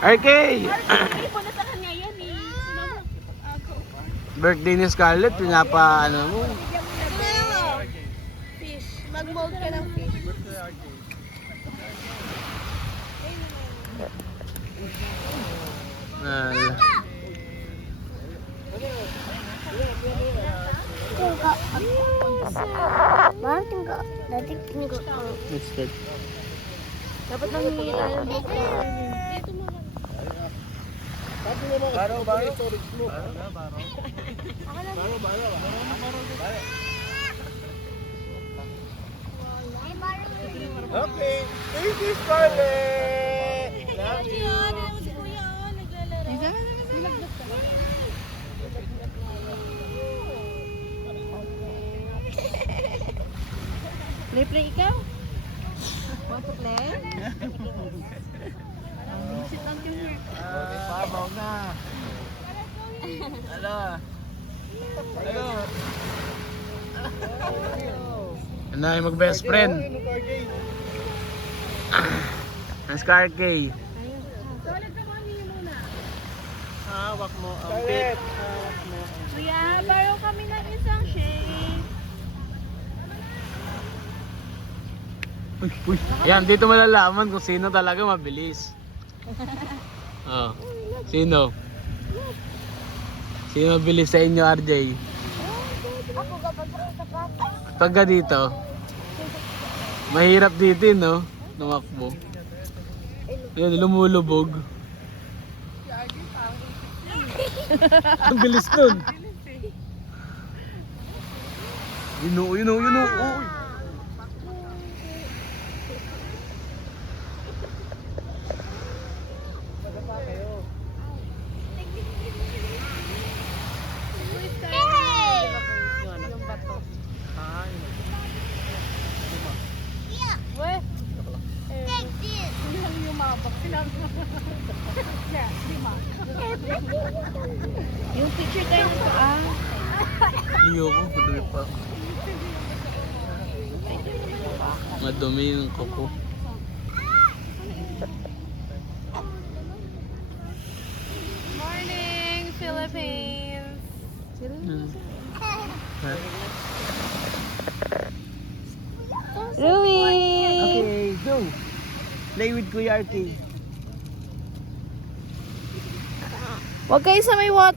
RK! Ipon na sa kanya yan eh. Birthday ni Scarlett, pinapa ano mo. Fish. Mag-mold ka ng fish. Bakit tingko? Dati tingko. Let's start. Dapat nang hingi tayo dito. Dito mo lang. Baro. Okay. Thank you, Scarlett. Love you. Si Kuya, naglalaro. Play ikaw? Want to play? Sit on your Pabaw na. Hello. Ano yung mag-best friend? Ang Scar K. Hawak mo ang bit. Kuya, baro kami ng isang shake. Uy. Yan, dito malalaman kung sino talaga mabilis. Oh. Sino? Sino mabilis sa inyo, RJ? Ako kapag sapatos. Pagka dito, mahirap dito, no? Tumakbo. Yun, lumulubog. Ang bilis nun. Yun o. Uy. Yung picture tayo ng paa. Ayoko, madumi pa. Madumi yung kuko. Morning, Philippines. Louie! Okay, go. Play with Kuya RK. Huwag kayo sa may water.